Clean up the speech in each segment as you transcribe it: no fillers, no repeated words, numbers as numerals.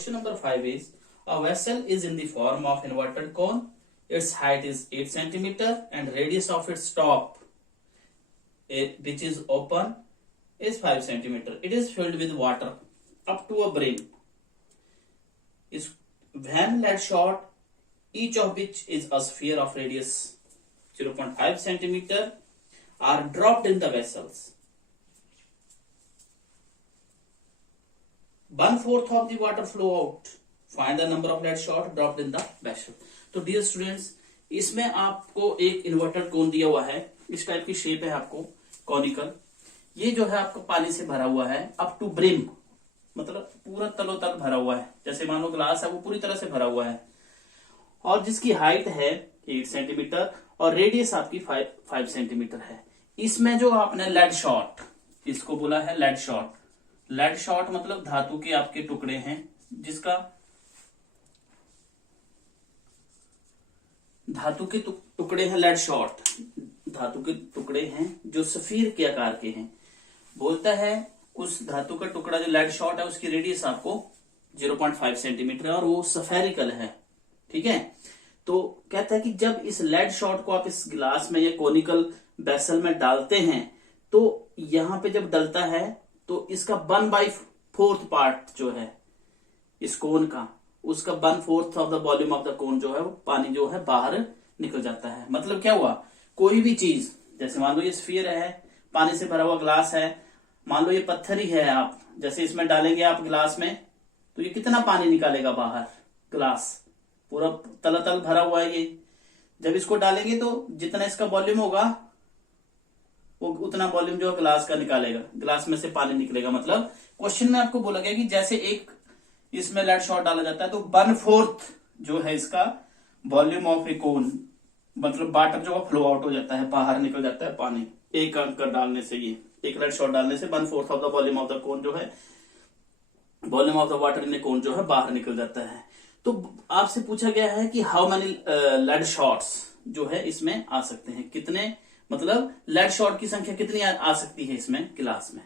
Question number 5 is, a vessel is in the form of inverted cone. Its height is 8 centimeter and radius of its top, which is open, is 5 centimeter. It is filled with water up to a brim. Is when lead shot, each of which is a sphere of radius 0.5 centimeter, are dropped in the vessels. 1/4 of the water flow out. Find the number of lead shot dropped in the vessel. तो dear students, इसमें आपको एक inverted कोन दिया हुआ है, इस type की shape है आपको कॉनिकल। ये जो है आपका पानी से भरा हुआ है अप टू ब्रिम, मतलब पूरा तलो तक भरा हुआ है। जैसे मान लो ग्लास है, वो पूरी तरह से भरा हुआ है और जिसकी हाइट है 8 सेंटीमीटर और रेडियस आपकी 5 सेंटीमीटर है। इसमें जो आपने लेड शॉट, इसको बोला है लेड शॉट। लेड शॉट मतलब धातु के आपके टुकड़े हैं, जिसका धातु के टुकड़े हैं लेड शॉट, धातु के टुकड़े हैं जो सफीर के आकार के हैं। बोलता है उस धातु का टुकड़ा जो लेड शॉट है उसकी रेडियस आपको 0.5 सेंटीमीटर है और वो सफेरिकल है। ठीक है, तो कहता है कि जब इस लेड शॉट को आप इस गिलास में या कोनिकल वेसल में डालते हैं तो यहां पे जब डलता है तो इसका 1/4 पार्ट जो है इस कोन का, उसका 1/4 of the volume of the cone जो है वो पानी जो है बाहर निकल जाता है। मतलब क्या हुआ, कोई भी चीज, जैसे मान लो ये स्फीयर है, पानी से भरा हुआ ग्लास है, मान लो ये पत्थर ही है, आप जैसे इसमें डालेंगे आप गिलास में तो ये कितना पानी निकालेगा बाहर। ग्लास पूरा तल भरा हुआ है, ये जब इसको डालेंगे तो जितना इसका वॉल्यूम होगा वो उतना वॉल्यूम जो है ग्लास का निकालेगा, ग्लास में से पानी निकलेगा। मतलब क्वेश्चन में आपको बोला गया कि जैसे एक इसमें लेड शॉट डाला जाता है तो 1/4 जो है इसका वॉल्यूम ऑफ ए कोन, मतलब वाटर जो है फ्लो आउट हो जाता है, बाहर निकल जाता है पानी। एक अंकर डालने से, ये एक लेड शॉट डालने से 1/4 of the volume of the cone जो है, volume of the water in a cone जो है बाहर निकल जाता है। तो आपसे पूछा गया है कि हाउ मेनी लेड शॉट्स जो है इसमें आ सकते हैं, कितने, मतलब लेड शॉट की संख्या कितनी आ सकती है इसमें गिलास में।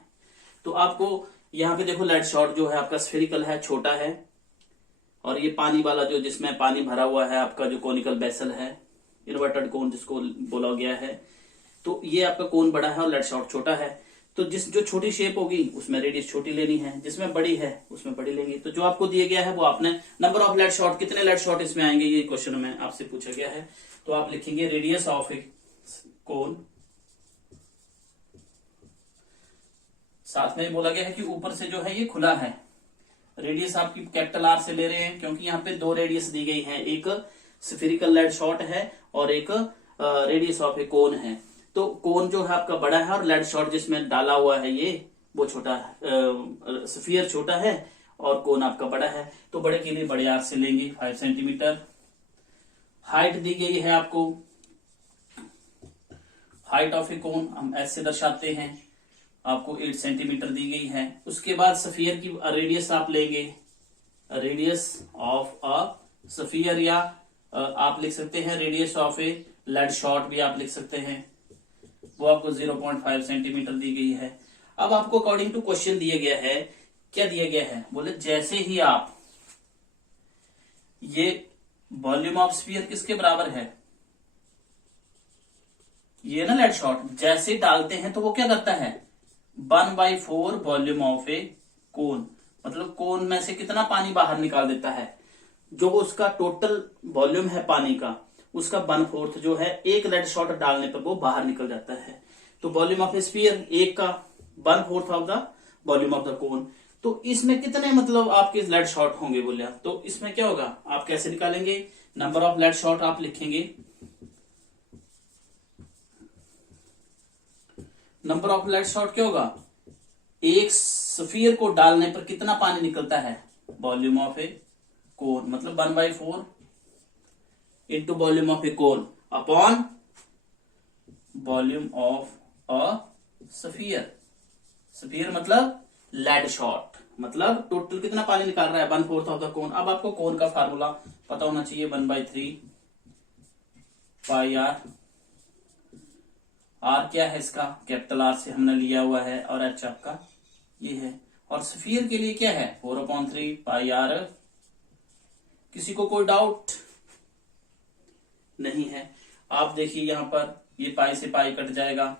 तो आपको यहाँ पे देखो लेड शॉट जो है आपका स्फेरिकल है, छोटा है, और ये पानी वाला जो जिसमें पानी भरा हुआ है आपका जो कोनिकल बेसल है, इन्वर्टेड कोन जिसको बोला गया है, तो ये आपका कोन बड़ा है और लेड शॉट छोटा है। तो जो छोटी शेप होगी उसमें रेडियस छोटी लेनी है, जिसमें बड़ी है उसमें बड़ी लेंगे। तो जो आपको दिया गया है वो आपने नंबर ऑफ लेड शॉट, कितने लेड शॉट इसमें आएंगे ये क्वेश्चन में आपसे पूछा गया है। तो आप लिखेंगे रेडियस ऑफ ए कोन, साथ में बोला गया है कि ऊपर से जो है ये खुला है। रेडियस आपकी कैपिटल आर से ले रहे हैं क्योंकि यहाँ पे 2 रेडियस दी गई है, एक स्फेरिकल लेड शॉट है और एक रेडियस ऑफ ए कोन है। तो कोन जो है आपका बड़ा है और लेड शॉट जिसमें डाला हुआ है ये वो छोटा है, स्फीयर छोटा है और कोन आपका बड़ा है। तो बड़े के लिए बड़े आर से लेंगे 5 सेंटीमीटर। हाइट दी गई है आपको, हाइट ऑफ ए कोन हम एस से दर्शाते हैं, आपको 8 सेंटीमीटर दी गई है। उसके बाद सफियर की रेडियस आप लेंगे, रेडियस ऑफ अ सफियर, या आप लिख सकते हैं radius of a lead shot भी आप लिख सकते हैं, वो आपको 0.5 सेंटीमीटर दी गई है। अब आपको अकॉर्डिंग टू क्वेश्चन दिया गया है, क्या दिया गया है, बोले जैसे ही आप ये वॉल्यूम ऑफ स्फीयर किसके बराबर है, ये ना लेड शॉट, जैसे डालते हैं तो वो क्या करता है 1/4 वॉल्यूम ऑफ ए कोन, मतलब कोन में से कितना पानी बाहर निकाल देता है। जो उसका टोटल वॉल्यूम है पानी का, उसका 1/4 जो है एक लेड शॉट डालने पर वो बाहर निकल जाता है। तो वॉल्यूम ऑफ ए स्फीयर एक का 1/4 of the volume of the कोन। तो इसमें कितने मतलब आपके लेड शॉट होंगे बोले, तो इसमें क्या होगा, आप कैसे निकालेंगे, नंबर ऑफ लेड शॉट आप लिखेंगे, नंबर ऑफ लेड शॉट क्या होगा, एक स्फीयर को डालने पर कितना पानी निकलता है, वॉल्यूम ऑफ ए कोन, मतलब 1/4 into volume of a cone upon volume of a sphere. Sphere मतलब लेड शॉट, मतलब टोटल कितना पानी निकाल रहा है 1/4 ऑफ द कोन। अब आपको कोन का फार्मूला पता होना चाहिए, 1/3 पाई आर। आर क्या है इसका, कैपिटल आर से हमने लिया हुआ है, और एच आपका ये है। और स्फीयर के लिए क्या है 4/3 पाई आर किसी को कोई डाउट नहीं है? आप देखिए यहाँ पर ये पाई से पाई कट जाएगा,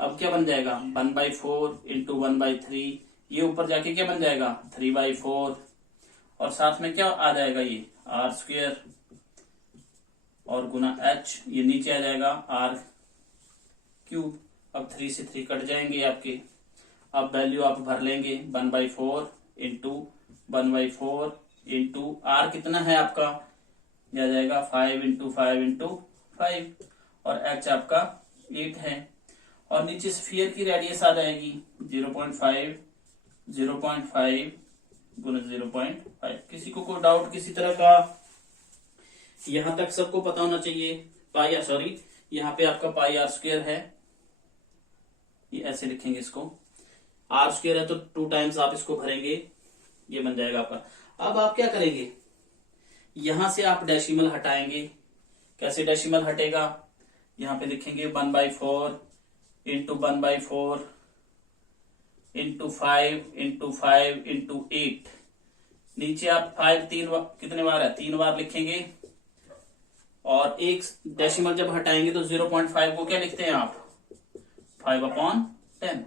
अब क्या बन जाएगा 1/4 इंटू 1/3, ये ऊपर जाके क्या बन जाएगा 3/4, और साथ में क्या आ जाएगा ये r² और गुना h, ये नीचे आ जाएगा r³। अब 3 से 3 कट जाएंगे आपके, अब वैल्यू आप भर लेंगे 1/4 इंटू 1/4 इंटू r कितना है आपका, यह आ जाएगा 5 इंटू 5 इंटू 5, और h आपका 8 है, और नीचे स्फीयर की रेडियस आ जाएगी 0.5 0.5 गुना 0.5। किसी को कोई डाउट किसी तरह का? यहां तक सबको पता होना चाहिए। पाई सॉरी, यहाँ पे आपका पाई r² है, ये ऐसे लिखेंगे इसको, r² है तो 2 टाइम्स आप इसको भरेंगे, ये बन जाएगा आपका। अब आप क्या करेंगे, यहां से आप डेसिमल हटाएंगे। कैसे डेसिमल हटेगा, यहां पे लिखेंगे 1/4 इंटू 1/4 इंटू 5 इंटू 5 इंटू 8, नीचे आप 5 कितने बार है 3 बार लिखेंगे, और एक डेसिमल जब हटाएंगे तो 0.5 को क्या लिखते हैं आप 5/10,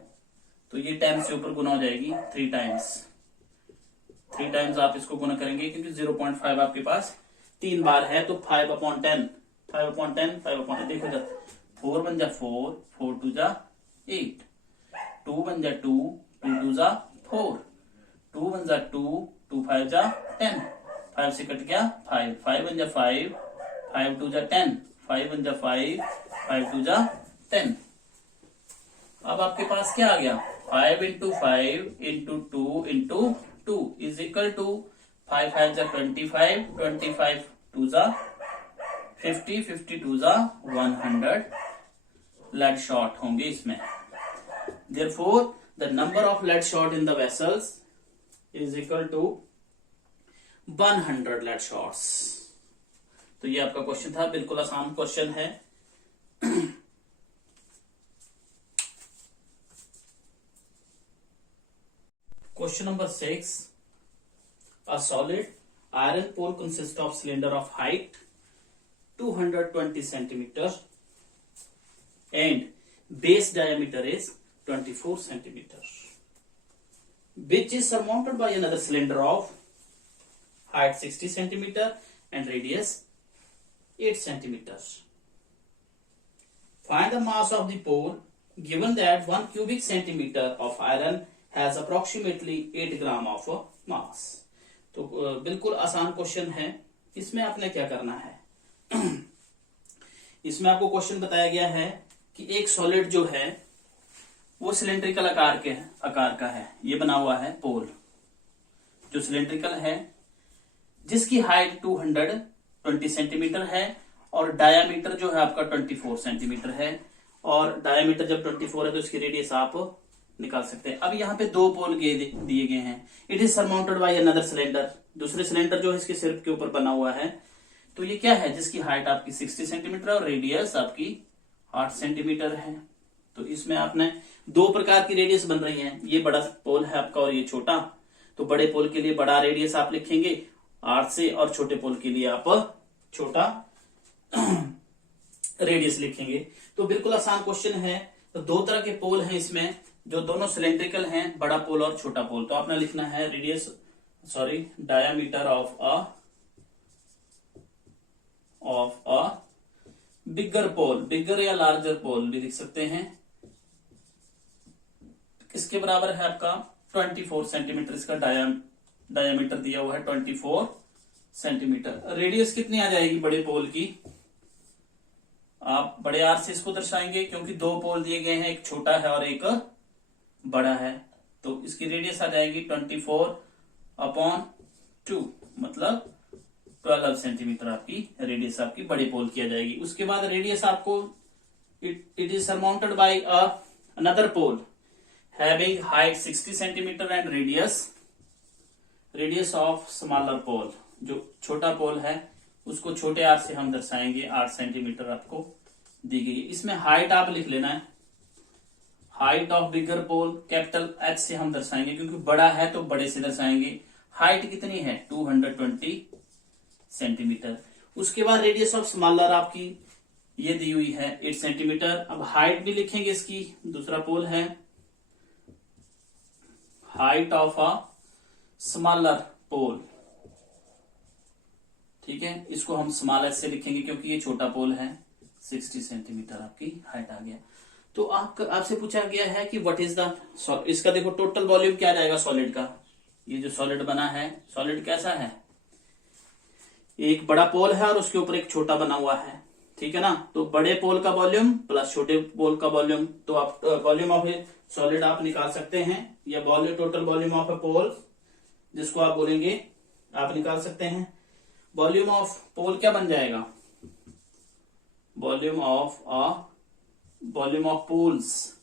तो ये 10 से ऊपर गुना हो जाएगी 3 टाइम्स आप इसको गुना करेंगे, क्योंकि 0.5 आपके पास 3 बार है, तो 5/10 देखो जब 4 बन जा 4 4 2 जा 8, 2 बन जा 2 2 2 जा 4, 2 बन जा 2 2 5 जा 10, 5 से कट गया 5, 5 बन जा 5 5 2 जा 10, 5 बन जा 5 5 2 जा 10। अब आपके पास क्या आ गया 5 into 5 into 2 into 2 is equal to 5 5 जा 25, 25 2 जा 50, 50 2 जा 100 lead shot होंगे इसमें। Therefore, the number of lead shot in the vessels is equal to 100 lead shots। तो ये आपका क्वेश्चन था, बिल्कुल आसान क्वेश्चन है। Question number 6, a solid iron pole consists of cylinder of height 220 centimeter and base diameter is 24 centimeter, which is surmounted by another cylinder of height 60 centimeter and radius 8 centimeters. Find the mass of the pole given that 1 cubic centimeter of iron has approximately 8 gram of mass। तो बिल्कुल आसान question है। इसमें आपने क्या करना है, इसमें आपको क्वेश्चन बताया गया है कि एक सॉलिड जो है वो सिलेंड्रिकल आकार का है, ये बना हुआ है पोल जो सिलेंड्रिकल है, जिसकी हाइट 220 सेंटीमीटर है और डायामीटर जो है आपका 24 सेंटीमीटर है, और डायामीटर जब 24 है तो इसकी रेडियस आप निकाल सकते हैं। अब यहाँ पे 2 पोल दिए गए हैं। It is surmounted by another cylinder, दूसरे सिलेंडर जो है इसके सिर के ऊपर बना हुआ है। तो ये क्या है, जिसकी हाइट आपकी 60 सेंटीमीटर और रेडियस आपकी 8 सेंटीमीटर है। तो इसमें आपने 2 प्रकार की रेडियस बन रही है, ये बड़ा पोल है आपका और ये छोटा। तो बड़े पोल के लिए बड़ा रेडियस आप लिखेंगे 8 से, और छोटे पोल के लिए आप छोटा रेडियस लिखेंगे। तो बिल्कुल आसान क्वेश्चन है। तो 2 तरह के पोल हैं इसमें, जो दोनों सिलेंड्रिकल हैं, बड़ा पोल और छोटा पोल। तो आपने लिखना है डायामीटर ऑफ अ बिगर पोल, बिगर या लार्जर पोल भी लिख सकते हैं। किसके बराबर है आपका 24 सेंटीमीटर, इसका डायामीटर दिया हुआ है 24 सेंटीमीटर। रेडियस कितनी आ जाएगी बड़े पोल की, आप बड़े आर से इसको दर्शाएंगे, क्योंकि 2 पोल दिए गए हैं, एक छोटा है और एक बड़ा है। तो इसकी रेडियस आ जाएगी 24/2, मतलब 12 सेंटीमीटर आपकी रेडियस आपकी बड़े पोल की आ जाएगी। उसके बाद रेडियस आपको it is surmounted by another pole having height 60 centimetre and radius of smaller pole. जो छोटा पोल है उसको छोटे आर से हम दर्शाएंगे, 8 सेंटीमीटर आपको दी गई है। इसमें हाइट आप लिख लेना है, height of bigger pole capital H से हम दर्शाएंगे, क्योंकि बड़ा है तो बड़े से दर्शाएंगे। हाइट कितनी है 220 सेंटीमीटर। उसके बाद रेडियस ऑफ स्मॉलर आपकी ये दी हुई है 8 सेंटीमीटर। अब हाइट भी लिखेंगे इसकी, दूसरा पोल है height of a smaller pole, ठीक है, इसको हम स्मॉल एच से लिखेंगे क्योंकि ये छोटा पोल है। 60 सेंटीमीटर आपकी हाइट आ गया। तो आपसे पूछा गया है कि व्हाट इज द, इसका देखो टोटल वॉल्यूम क्या जाएगा सॉलिड का। ये जो सॉलिड बना है, सॉलिड कैसा है, एक बड़ा पोल है और उसके ऊपर एक छोटा बना हुआ है, ठीक है ना। तो बड़े पोल का वॉल्यूम प्लस छोटे पोल का वॉल्यूम, तो आप वॉल्यूम ऑफ ए सॉलिड आप निकाल सकते हैं, या volume total volume of a पोल जिसको आप बोलेंगे आप निकाल सकते हैं। वॉल्यूम ऑफ पोल क्या बन जाएगा, volume of poles,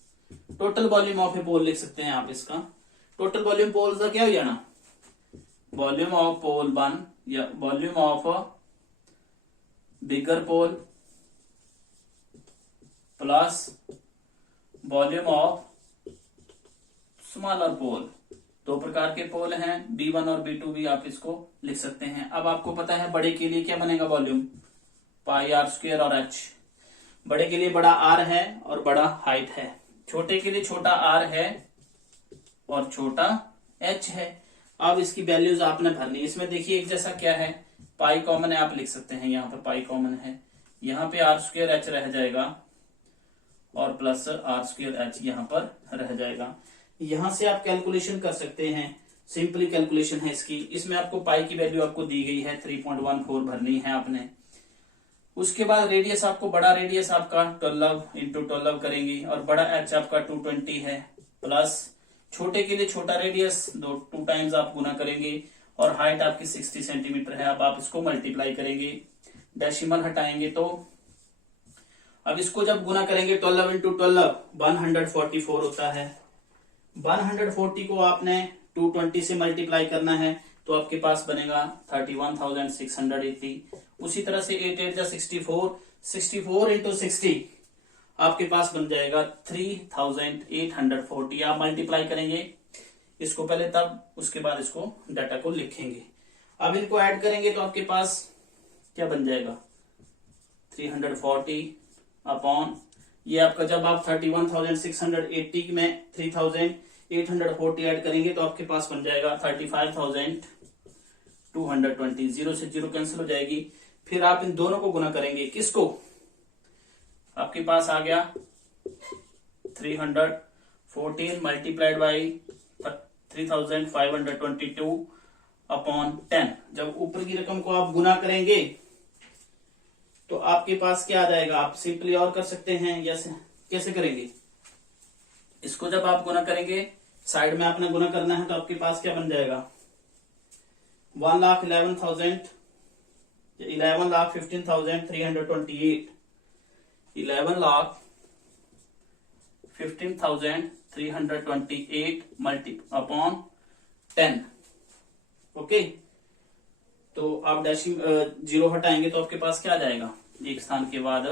total volume of a pole लिख सकते हैं आप इसका। टोटल वॉल्यूम पोल्स का क्या हो जाना, वॉल्यूम ऑफ पोल 1 या volume of bigger pole plus volume of smaller pole. दो प्रकार के पोल हैं, B1 और B2 भी आप इसको लिख सकते हैं। अब आपको पता है बड़े के लिए क्या बनेगा वॉल्यूम, पाई आर स्क्वायर और h। बड़े के लिए बड़ा R है और बड़ा हाइट है, छोटे के लिए छोटा R है और छोटा h है। अब इसकी वैल्यूज आपने भरनी। इसमें देखिए एक जैसा क्या है, पाई कॉमन है, आप लिख सकते हैं, यहाँ पे पाई कॉमन है, यहाँ पे आर स्क्वायर एच रह जाएगा और प्लस आर स्क्वायर एच यहाँ पर रह जाएगा। यहां से आप कैलकुलेशन कर सकते हैं, सिंपली कैलकुलेशन है इसकी। इसमें आपको पाई की वैल्यू आपको दी गई है 3.14 भरनी है आपने। उसके बाद रेडियस आपको, बड़ा रेडियस आपका 12 इंटू 12 करेंगे और बड़ा एच आपका 220 है, प्लस छोटे के लिए छोटा रेडियस 2 टाइम्स आप गुना करेंगे और हाइट आपकी 60 सेंटीमीटर है। अब आप इसको मल्टीप्लाई करेंगे, डेसिमल हटाएंगे तो अब इसको जब गुना करेंगे 12 इंटू 12 144 होता है। 140 को आपने 220 से मल्टीप्लाई करना है तो आपके पास बनेगा 31,680। उसी तरह से 8 8 जा 64, 64 इंटू 60 आपके पास बन जाएगा 3,840। आप मल्टीप्लाई करेंगे इसको पहले, तब उसके बाद इसको डाटा को लिखेंगे। अब इनको ऐड करेंगे तो आपके पास क्या बन जाएगा 340 अपॉन ये आपका, जब आप 31,680 में 3,840 ऐड करेंगे तो आपके पास बन जाएगा 35,220। 0 से 0 कैंसिल हो जाएगी। फिर आप इन दोनों को गुना करेंगे, किसको, आपके पास आ गया 314 मल्टीप्लाइड बाई 3,522 अपॉन 10। जब ऊपर की रकम को आप गुना करेंगे तो आपके पास क्या आ जाएगा, आप सिंपली और कर सकते हैं, या कैसे करेंगे, इसको जब आप गुना करेंगे साइड में आपने गुना करना है तो आपके पास क्या बन जाएगा 11,15,328 11,15,328 मल्टी अपॉन 10। ओके, तो आप जीरो हटाएंगे तो आपके पास क्या आ जाएगा, एक स्थान के बाद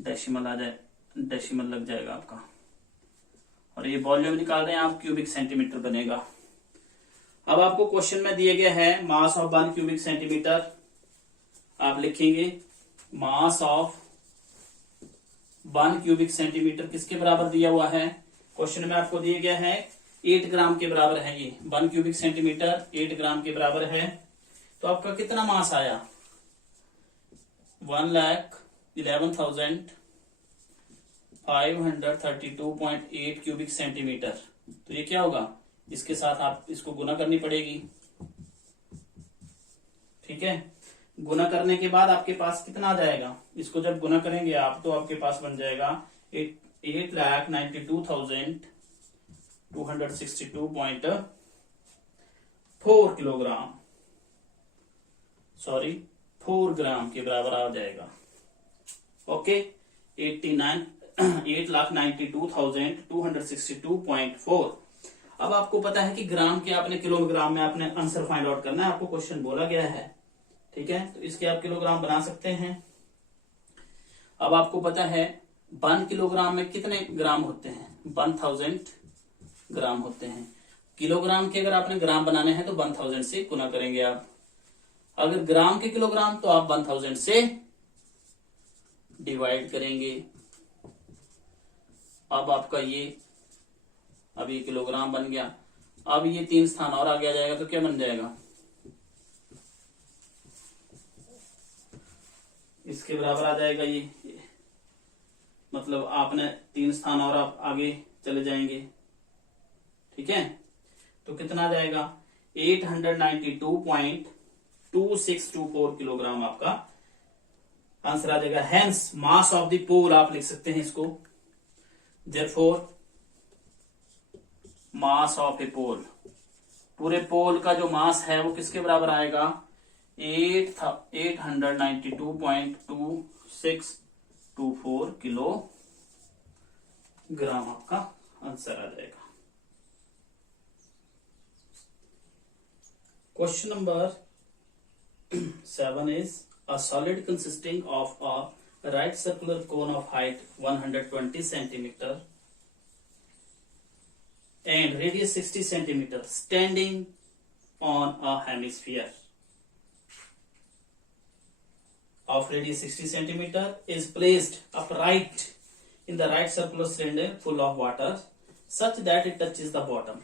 डेसिमल आ जाए, डेसिमल लग जाएगा आपका। और ये वॉल्यूम निकाल रहे हैं आप, क्यूबिक सेंटीमीटर बनेगा। अब आपको क्वेश्चन में दिए गया है मास ऑफ 1 क्यूबिक सेंटीमीटर। आप लिखेंगे मास ऑफ 1 क्यूबिक सेंटीमीटर किसके बराबर दिया हुआ है, क्वेश्चन में आपको दिया गया है 8 ग्राम के बराबर है। ये 1 क्यूबिक सेंटीमीटर 8 ग्राम के बराबर है। तो आपका कितना मास आया 1,11,532.8 क्यूबिक सेंटीमीटर। तो ये क्या होगा, इसके साथ आप इसको गुना करनी पड़ेगी, ठीक है। गुना करने के बाद आपके पास कितना आ जाएगा, इसको जब गुना करेंगे आप तो आपके पास बन जाएगा 8,92,262.4 किलोग्राम, सॉरी 4 ग्राम के बराबर आ जाएगा। ओके, 8,92,262.4। अब आपको पता है कि ग्राम के आपने किलोग्राम में आपने आंसर फाइंड आउट करना है, आपको क्वेश्चन बोला गया है, ठीक है। तो इसके आप किलोग्राम बना सकते हैं। अब आपको पता है 1 किलोग्राम में कितने ग्राम होते हैं, 1000 ग्राम होते हैं। किलोग्राम के अगर आपने ग्राम बनाने हैं तो 1000 से गुना करेंगे आप। अगर ग्राम के किलोग्राम तो आप 1000 से डिवाइड करेंगे। अब आपका अब ये किलोग्राम बन गया। अब ये 3 स्थान और आगे आ जाएगा तो क्या बन जाएगा, इसके बराबर आ जाएगा ये, मतलब आपने 3 स्थान और आप आगे चले जाएंगे। ठीक है, तो कितना आ जाएगा 892.2624 किलोग्राम आपका आंसर आ जाएगा। हेंस मास ऑफ द पोल आप लिख सकते हैं इसको, देयरफॉर मास ऑफ ए पोल, पूरे पोल का जो मास है वो किसके बराबर आएगा 892.2624 किलोग्राम आपका आंसर आ जाएगा। Question number 7 is a solid consisting of a right circular cone of height 120 centimeter and radius 60 centimeter standing on a hemisphere of radius 60 centimeter is placed upright in the right circular cylinder full of water such that it touches the bottom.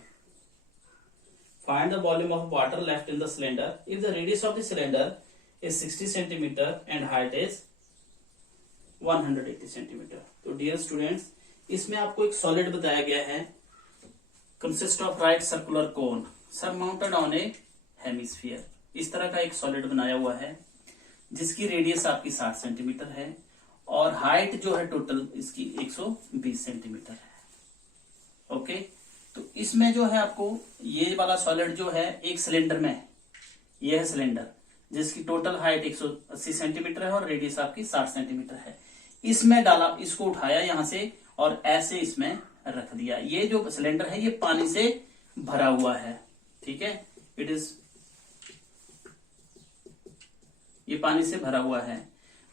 Find the volume of water left in the cylinder if the radius of the cylinder is 60 centimeter and height is 180 centimeter. तो dear students, इसमें आपको एक solid बताया गया है, consist of right circular cone surmounted on A hemisphere. इस तरह का एक सॉलिड बनाया हुआ है जिसकी रेडियस आपकी 60 सेंटीमीटर है और हाइट जो है टोटल इसकी 120 सेंटीमीटर है। ओके, तो इसमें जो है आपको ये वाला सॉलिड जो है एक सिलेंडर में, ये है सिलेंडर जिसकी टोटल हाइट 180 सेंटीमीटर है और रेडियस आपकी 60 सेंटीमीटर है। इसमें डाला, इसको उठाया यहां से और ऐसे इसमें रख दिया। ये जो सिलेंडर है ये पानी से भरा हुआ है। ठीक है, इट इज, ये पानी से भरा हुआ है।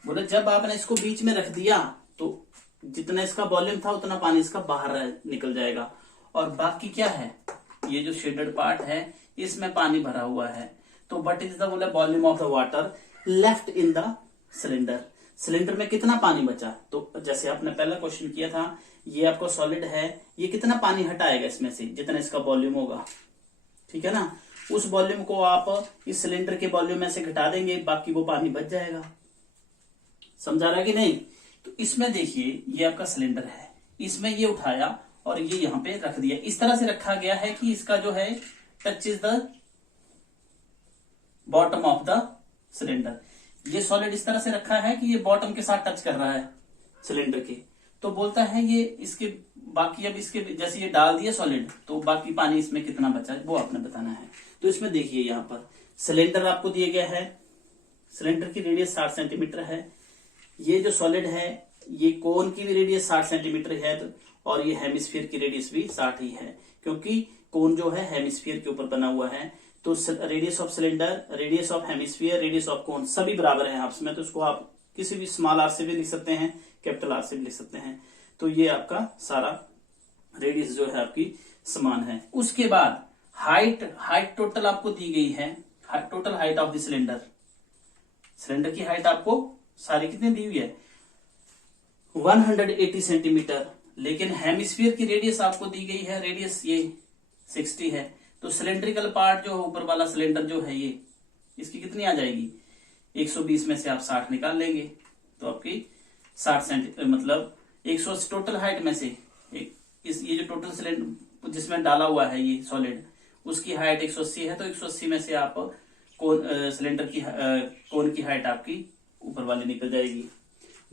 बोले जब आपने इसको बीच में रख दिया तो जितना इसका वॉल्यूम था उतना पानी इसका बाहर निकल जाएगा और बाकी क्या है, ये जो शेडेड पार्ट है इसमें पानी भरा हुआ है। तो व्हाट इज द बोला volume of the water left in the cylinder, cylinder में कितना पानी बचा। तो जैसे आपने पहला क्वेश्चन किया था, ये आपको सॉलिड है, ये कितना पानी हटाएगा इसमें से, जितना इसका वॉल्यूम होगा। ठीक है ना, उस वॉल्यूम को आप इस सिलेंडर के वॉल्यूम में से घटा देंगे, बाकी वो पानी बच जाएगा। समझा रहा है कि नहीं। तो इसमें देखिए ये आपका सिलेंडर है, इसमें ये उठाया और ये यहां पे रख दिया। इस तरह से रखा गया है कि इसका जो है touch is the bottom of the cylinder. ये सॉलिड इस तरह से रखा है कि ये बॉटम के साथ टच कर रहा है सिलेंडर के। तो बोलता है ये इसके बाकी, अब इसके जैसे ये डाल दिया सॉलिड तो बाकी पानी इसमें कितना बचा वो आपने बताना है। तो इसमें देखिए यहाँ पर सिलेंडर आपको दिया गया है, सिलेंडर की रेडियस 60 सेंटीमीटर है। ये जो सॉलिड है ये कोन की भी रेडियस 60 सेंटीमीटर है और ये हेमिस्फीयर की रेडियस भी 60 ही है, क्योंकि कोन जो है हेमिस्फीयर के ऊपर बना हुआ है। तो radius of cylinder, radius of hemisphere, radius of cone सभी बराबर हैं आपस में। तो इसको आप किसी भी स्मॉल आर से भी लिख सकते हैं, कैपिटल आर से भी लिख सकते हैं। तो ये आपका सारा रेडियस जो है आपकी समान है। उसके बाद हाइट टोटल आपको दी गई है, total height of the cylinder, cylinder की हाइट आपको सारी कितनी दी हुई है 180 सेंटीमीटर, लेकिन हेमिस्फीयर की रेडियस आपको दी गई है, रेडियस ये 60 है। तो सिलेंड्रिकल पार्ट जो ऊपर वाला सिलेंडर जो है ये, इसकी कितनी आ जाएगी 120 में से आप 60 निकाल लेंगे तो आपकी 60 सेंटी, मतलब 180 टोटल हाइट में से ये जो टोटल सिलेंडर जिसमें डाला हुआ है ये सॉलिड, उसकी हाइट 180 है। तो 180 में से आप सिलेंडर की कोन की हाइट आपकी ऊपर वाली निकल जाएगी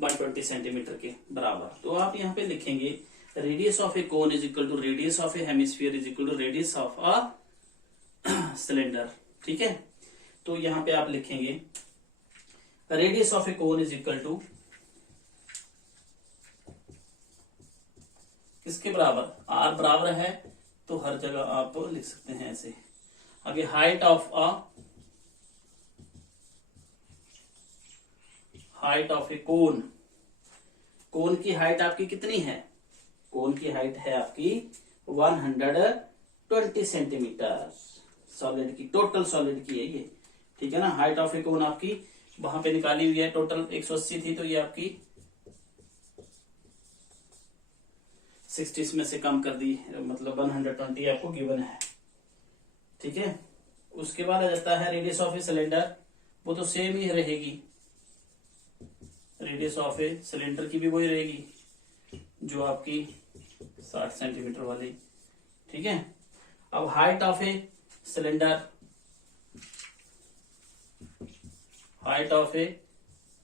120 सेंटीमीटर के बराबर। तो आप यहाँ पे लिखेंगे radius of a cone is equal to radius of a hemisphere is equal to radius of a cylinder. ठीक है, तो यहाँ पे आप लिखेंगे radius of a cone is equal to किसके बराबर, आर बराबर है तो हर जगह आप लिख सकते हैं ऐसे। आगे हाइट ऑफ ए कोन, कोन की हाइट आपकी कितनी है, कोन की हाइट है आपकी 120 सेंटीमीटर, सॉलिड की, टोटल सॉलिड की है ये। ठीक है ना। हाइट ऑफ ए कोन आपकी वहां पे निकाली हुई है, टोटल 180 थी, तो ये आपकी 60 में से कम कर दी, मतलब 120 आपको गिवन है। ठीक है, उसके बाद आ जाता है रेडियस ऑफ ए सिलेंडर, वो तो सेम ही रहेगी, रेडियस ऑफ ए सिलेंडर की भी वही रहेगी जो आपकी 60 सेंटीमीटर वाली। ठीक है, अब height of a cylinder, height of a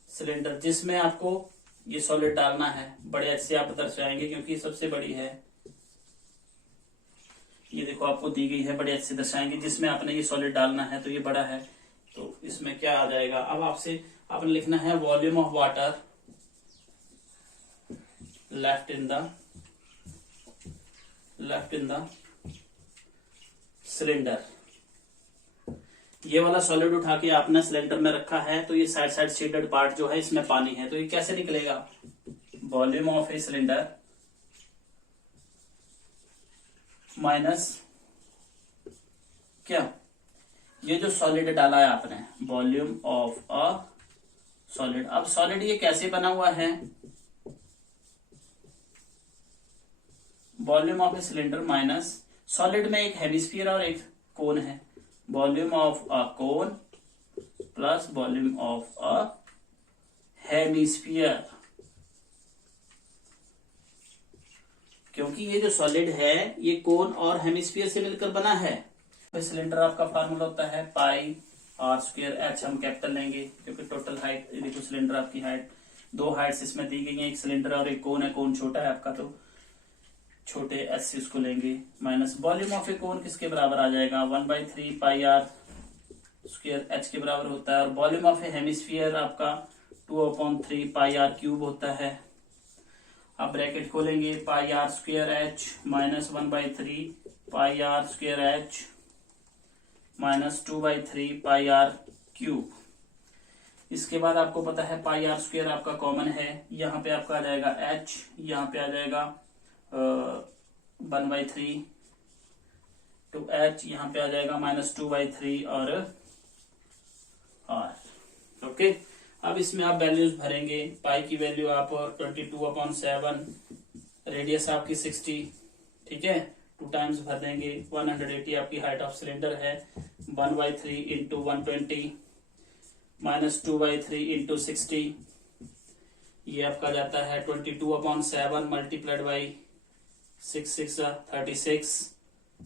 cylinder जिसमें आपको ये सॉलिड डालना है, बड़े अच्छे आप दर्शाएंगे क्योंकि सबसे बड़ी है, ये देखो आपको दी गई है, बड़े अच्छे दर्शाएंगे जिसमें आपने ये सॉलिड डालना है, तो ये बड़ा है, तो इसमें क्या आ जाएगा। अब आपसे आपने लिखना है volume of water left in the cylinder. ये वाला सॉलिड उठा के आपने सिलेंडर में रखा है, तो ये साइड साइड शेडेड पार्ट जो है इसमें पानी है, तो ये कैसे निकलेगा, volume of a cylinder minus क्या, ये जो सॉलिड डाला है आपने, वॉल्यूम ऑफ अ सॉलिड। अब सॉलिड ये कैसे बना हुआ है, volume of a cylinder minus, solid में एक हेमिस्फीयर और एक कोन है, volume of a cone plus volume of a hemisphere. क्योंकि ये जो सॉलिड है ये कोन और हेमिस्फीयर से मिलकर बना है। तो सिलेंडर आपका फार्मूला होता है पाई आर स्क्वायर एच, हम कैपिटल लेंगे क्योंकि टोटल हाइट, देखो सिलेंडर आपकी हाइट, दो हाइट्स इसमें दी गई हैं, एक सिलेंडर और एक कोन है, कोन छोटा है आपका तो छोटे एच से उसको लेंगे, माइनस वॉल्यूम ऑफ ए कोन किसके बराबर आ जाएगा, 1/3 पाई आर स्क्वायर एच के बराबर होता है, और वॉल्यूम ऑफ ए हेमिस्फीयर आपका 2/3 पाई आर क्यूब होता है। अब ब्रैकेट खोलेंगे, pi R square H minus 1/3 pi R square H minus 2/3 pi R cube. इसके बाद आपको पता है पाई आर स्क्वायर आपका कॉमन है, यहाँ पे आपका आ जाएगा एच, यहाँ पे आ जाएगा 1/3 टू एच, यहाँ पे आ जाएगा माइनस 2/3 और आर। ओके, अब इसमें आप वैल्यूज भरेंगे, पाई की वैल्यू आप 22/7, रेडियस आपकी 60, ठीक है, 2 टाइम्स भर देंगे, 180 आपकी हाइट ऑफ सिलेंडर है, 1/3 इंटू 120 माइनस 2/3 इंटू 60, ये आपका जाता है 22/7 मल्टीप्लाइड बाई 6 6 36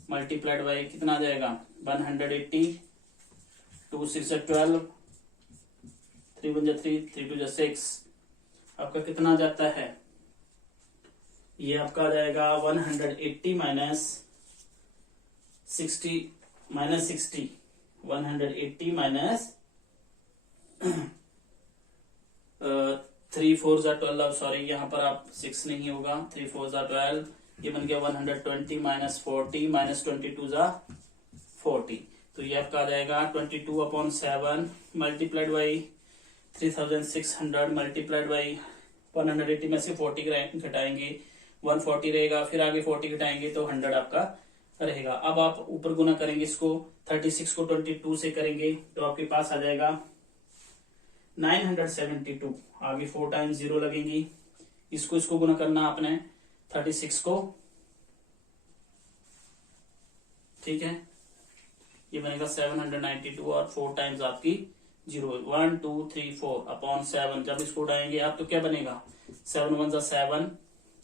मल्टीप्लाइड बाई कितना आ जाएगा 180, 2 6 12, 3 1 3, 3 2 6, आपका कितना जाता है, ये आपका आ जाएगा 180 माइनस 60 180 माइनस 3 4 12, सॉरी यहाँ पर आप 6 नहीं होगा, 3 4 12, ये बन गया 120 माइनस 40 माइनस 22 40, तो ये आपका आ जाएगा 22/7 मल्टीप्लाइड बाई 3600 मल्टीप्लाइड बाई 180 में से 40 घटाएंगे 140 रहेगा, फिर आगे 40 घटाएंगे तो 100 आपका रहेगा। अब आप ऊपर गुना करेंगे इसको, 36 को 22 से करेंगे तो आपके पास आ जाएगा 972, आगे 4 टाइम्स 0 लगेंगी, इसको गुना करना आपने 36 को, ठीक है, ये बनेगा 792 और 4 टाइम्स आपकी 0, 1 2 3 4 अपॉन 7, जब इसको उठाएंगे आप तो क्या बनेगा 7 1 7,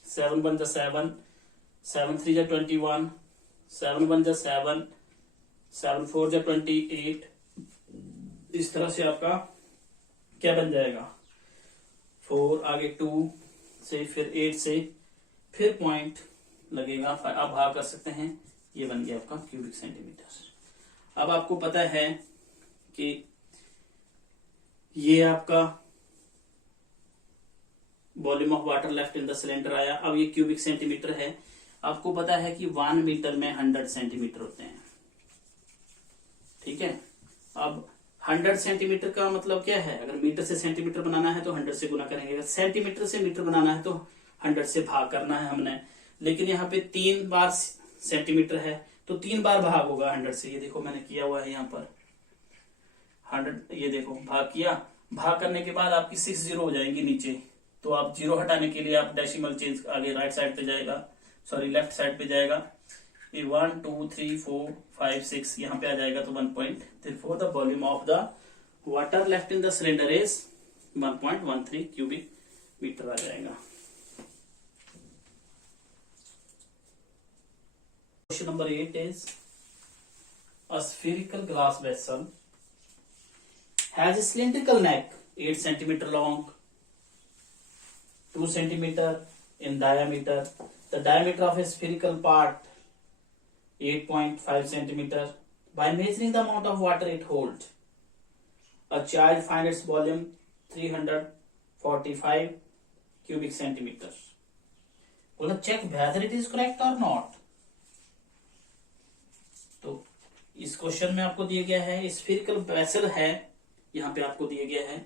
7 1 7, 7 3 21, 7 1 7, 7 4 28, इस तरह से आपका क्या बन जाएगा 4, आगे 2 से, फिर 8 से, फिर पॉइंट लगेगा, आप भाग कर सकते हैं, ये बन गया आपका क्यूबिक सेंटीमीटर। अब आपको पता है कि ये आपका volume of water left in the cylinder आया, अब ये क्यूबिक सेंटीमीटर है। आपको पता है कि 1 मीटर में 100 सेंटीमीटर होते हैं, ठीक है। अब 100 सेंटीमीटर का मतलब क्या है, अगर मीटर से सेंटीमीटर बनाना है तो 100 से गुना करेंगे, अगर सेंटीमीटर से मीटर बनाना है तो 100 से भाग करना है हमने, लेकिन यहाँ पे 3 बार सेंटीमीटर है तो 3 बार भाग होगा 100 से, ये देखो मैंने किया हुआ है यहाँ पर 100, ये देखो भाग किया, भाग करने के बाद आपकी 6 जीरो हो जाएंगी नीचे, तो आप जीरो हटाने के लिए आप डेसिमल चेंज आगे राइट साइड पे जाएगा, सॉरी लेफ्ट साइड पे जाएगा, ये 1 2 3 4 5 6 यहाँ पे आ जाएगा, तो 1.34 the volume of the water left in the cylinder is 1.13 cubic metre आ जाएगा। Question number 8 is a spherical glass vessel has a cylindrical neck 8 centimeter long, 2 centimeter in diameter. The diameter of a spherical part 8.5 centimeter. By measuring the amount of water it holds, a child finds its volume 345 cubic centimeters. Well, check whether it is correct or not. तो इस question में आपको दिया गया है स्फीरिकल basal है, यहाँ पे आपको दिया गया है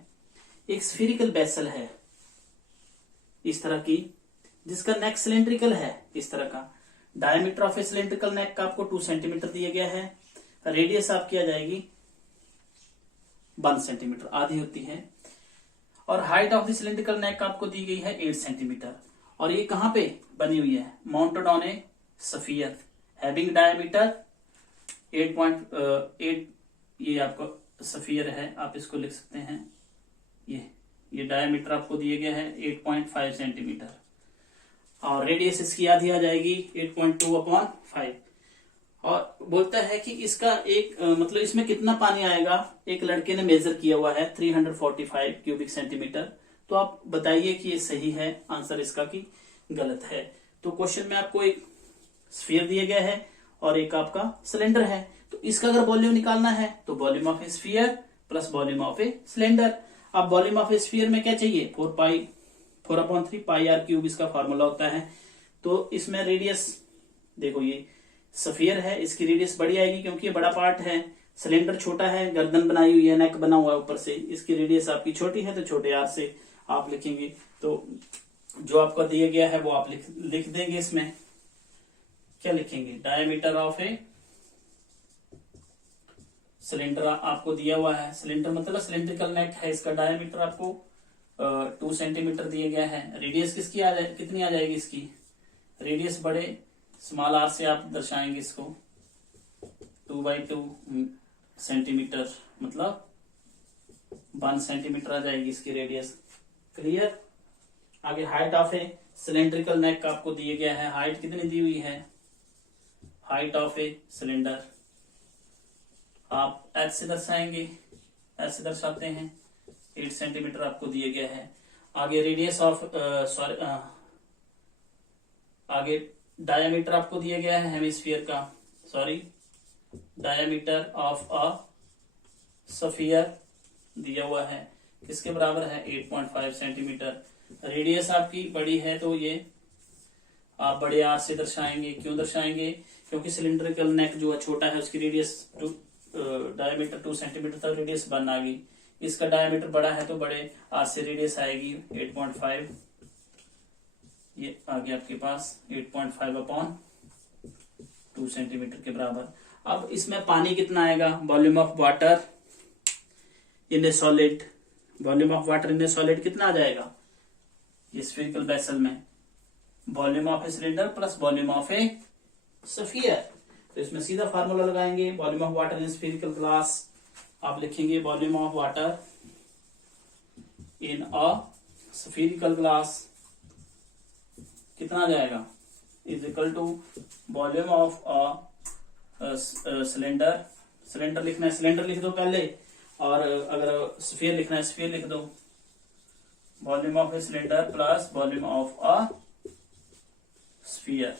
एक स्फीरिकल बेसल है इस तरह की, जिसका नेक सिलेंड्रिकल है इस तरह का। Diameter of A cylindrical neck का आपको 2 सेंटीमीटर दिया गया है, रेडियस आपकी आ जाएगी 1 सेंटीमीटर, आधी होती है, और height of the cylindrical neck का आपको दी गई है 8 सेंटीमीटर। और ये कहां पे बनी हुई है? Mounted on A sphere having diameter 8.8, ये आपका स्फीयर है, आप इसको लिख सकते हैं, ये डायमीटर आपको दिया गया है 8.5 सेंटीमीटर, और रेडियस इसकी आधी आ जाएगी 8.2/5। और बोलता है कि इसका एक मतलब इसमें कितना पानी आएगा, एक लड़के ने मेजर किया हुआ है 345 क्यूबिक सेंटीमीटर। तो आप बताइए कि ये सही है आंसर इसका कि गलत है। तो क्वेश्चन में आपको एक स्फीयर दिया गया है और एक आपका सिलेंडर है, तो इसका अगर वॉल्यूम निकालना है तो volume of a sphere plus volume of a cylinder. अब वॉल्यूम ऑफ ए स्फीयर में क्या चाहिए? 4/3 पाई आर क्यूब इसका फॉर्मूला होता है। तो इसमें रेडियस देखो, ये स्फीयर है, इसकी रेडियस बड़ी आएगी क्योंकि ये बड़ा पार्ट है, सिलेंडर छोटा है, गर्दन बनाई हुई है, नेक बना हुआ है ऊपर से, इसकी रेडियस आपकी छोटी है, तो छोटे आर से आप लिखेंगे। तो जो आपको दिया गया है वो आप लिख देंगे। इसमें क्या लिखेंगे? डायमीटर ऑफ ए सिलेंडर आपको दिया हुआ है, सिलेंडर मतलब सिलेंड्रिकल नेक है, इसका डायमीटर आपको 2 सेंटीमीटर दिया गया है। रेडियस किसकी कितनी आ जाएगी? इसकी रेडियस बड़े स्मॉल आर से आप दर्शाएंगे इसको, 2/2 सेंटीमीटर, मतलब 1 सेंटीमीटर आ जाएगी इसकी रेडियस। क्लियर? आगे height of A cylindrical neck का आपको दिया गया है, हाइट कितनी दी हुई है? हाइट ऑफ ए सिलेंडर आप एच से दर्शाएंगे, एच से दर्शाते हैं, 8 सेंटीमीटर आपको दिया गया है। आगे रेडियस ऑफ आगे डायमीटर आपको दिया गया है हेमिस्फीयर का, डायमीटर ऑफ अ स्फीयर दिया हुआ है, किसके बराबर है? 8.5 सेंटीमीटर। रेडियस आपकी बड़ी है तो ये आप बड़े आर से दर्शाएंगे। क्यों दर्शाएंगे? क्योंकि सिलिंड्रिकल नेक जो है छोटा है, उसकी रेडियस डायमीटर 2 सेंटीमीटर तक रेडियस 1 आ गई। इसका डायमीटर बड़ा है तो बड़े आर से रेडियस आएगी 8.5, ये आ गया आपके पास 8.5/2 सेंटीमीटर के बराबर। अब इसमें पानी कितना आएगा? Volume of water in a solid, volume of water in a solid कितना आ जाएगा ये स्फीरिकल वेसल में? Volume of a cylinder plus volume of a sphere. तो इसमें सीधा फार्मूला लगाएंगे, volume of water in spherical glass आप लिखेंगे volume of water in a spherical glass कितना आ जाएगा? Is equal to volume of a cylinder, cylinder लिखना है सिलेंडर लिख दो पहले, और अगर स्फीयर लिखना है स्फीयर लिख दो, volume of a cylinder plus volume of a sphere.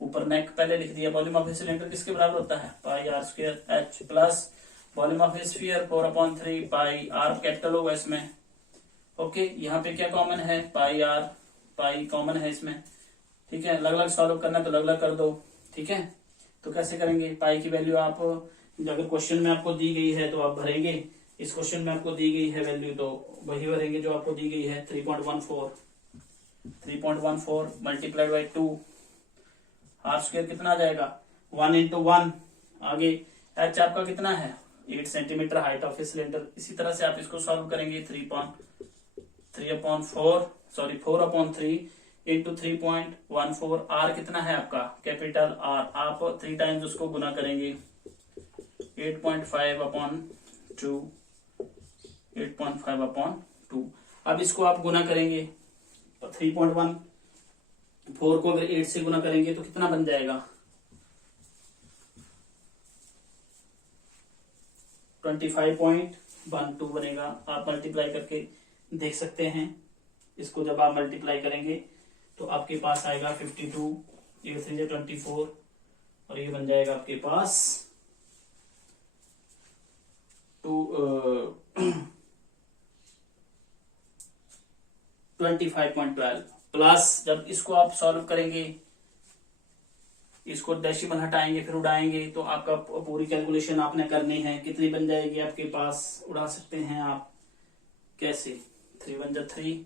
ऊपर नेक पहले लिख दिया, वॉल्यूम ऑफ ए सिलेंडर किसके बराबर होता है? Pi R square H, plus volume of a sphere 4/3 pi R, capital होगा इसमें। ओके, यहाँ पे क्या कॉमन है? पाई आर, पाई कॉमन है इसमें, ठीक है। अलग अलग सॉल्व करना तो अलग अलग कर दो, ठीक है। तो कैसे करेंगे? पाई की वैल्यू आप अगर क्वेश्चन में आपको दी गई है तो आप भरेंगे, इस क्वेश्चन में आपको दी गई है वैल्यू तो वही भरेंगे जो आपको दी गई है। 3.14 मल्टीप्लाइड बाई 2, आर स्क्वायर कितना आ जाएगा? 1 × 1। आगे एच आपका कितना है? 8 centimetre height of a cylinder. इसी तरह से आप इसको सॉल्व करेंगे 4/3 इंटू 3.14। आर कितना है आपका, कैपिटल आर। आप 3 टाइम्स उसको गुना करेंगे 8.5/2। 8.5/2। अब इसको आप गुना करेंगे 3.14 को अगर 8 से गुना करेंगे तो कितना बन जाएगा, 25.12 बनेगा। आप मल्टीप्लाई करके देख सकते हैं। इसको जब आप मल्टीप्लाई करेंगे तो आपके पास आएगा 52, 8 3 24 और ये बन जाएगा आपके पास 25.12 प्लस। जब इसको आप सॉल्व करेंगे, इसको डेसिमल हटाएंगे फिर उड़ाएंगे तो आपका पूरी कैलकुलेशन आपने करनी है। कितनी बन जाएगी आपके पास, उड़ा सकते हैं आप कैसे, 3 1 3।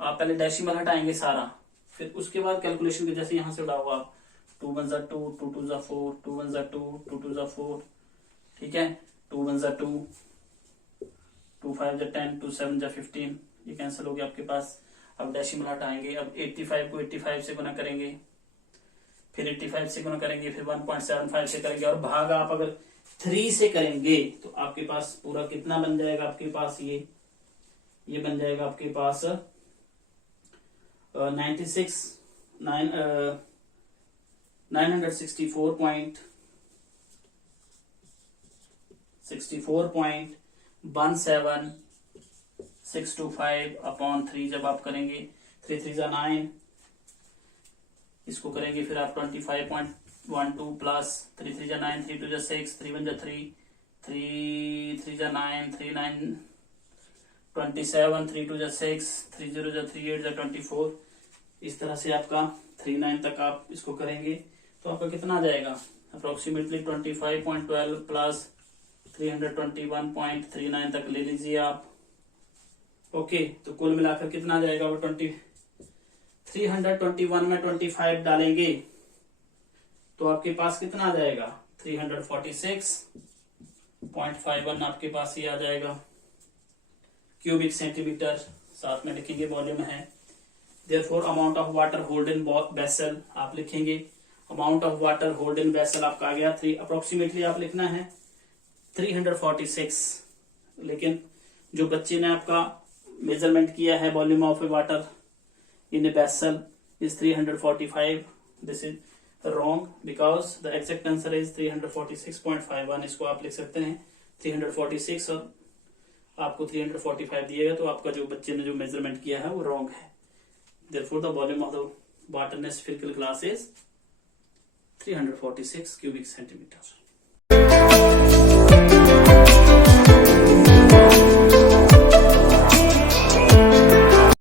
आप पहले डेसिमल हटाएंगे सारा, फिर उसके बाद कैलकुलेशन के जैसे यहां से उड़ाओ आप 2 1 2, 2 2 4, 2 1 2, 2 2 4, ठीक है। 2 1 2, 2 5 10, 2 7 15, ये कैंसिल हो गया आपके पास। अब डेसिमल हटाएंगे। अब 85 को 85 से गुना करेंगे, फिर 85 से गुना करेंगे, फिर 1.75 से करेंगे और भाग आप अगर 3 से करेंगे तो आपके पास पूरा कितना बन जाएगा आपके पास, ये बन जाएगा आपके पास 964.17625/3 जब आप करेंगे 3 3 9, इसको करेंगे फिर आप 25.12 प्लस 3 3 9, 3 2 6, 3 1 3, 3 3 9, 3 9 27, 3 2 6, 3 0 3 8 24। इस तरह से आपका 3 9 तक आप इसको करेंगे तो आपका कितना आ जाएगा, अप्रोक्सीमेटली 25.12 प्लस 321.39 तक ले लीजिए आप। ओके, तो कुल मिलाकर कितना आ जाएगा, वो 321 में 25 डालेंगे तो आपके पास कितना आ जाएगा, 346.51 आपके पास ही आ जाएगा क्यूबिक सेंटीमीटर। साथ में लिखेंगे वॉल्यूम है। Therefore amount of water hold in vessel आप लिखेंगे, amount of water hold in vessel आपका आ गया 3। अप्रोक्सीमेटली आप लिखना है 346, लेकिन जो बच्चे ने आपका मेजरमेंट किया है volume of water in a vessel is 345। This is wrong because the exact answer is 346.51। इसको आप लिख सकते हैं 346 और आपको 345 दिएगा तो आपका जो बच्चे ने जो मेजरमेंट किया है वो रॉन्ग है। Therefore the volume of the water in spherical glass is 346 cubic centimetre.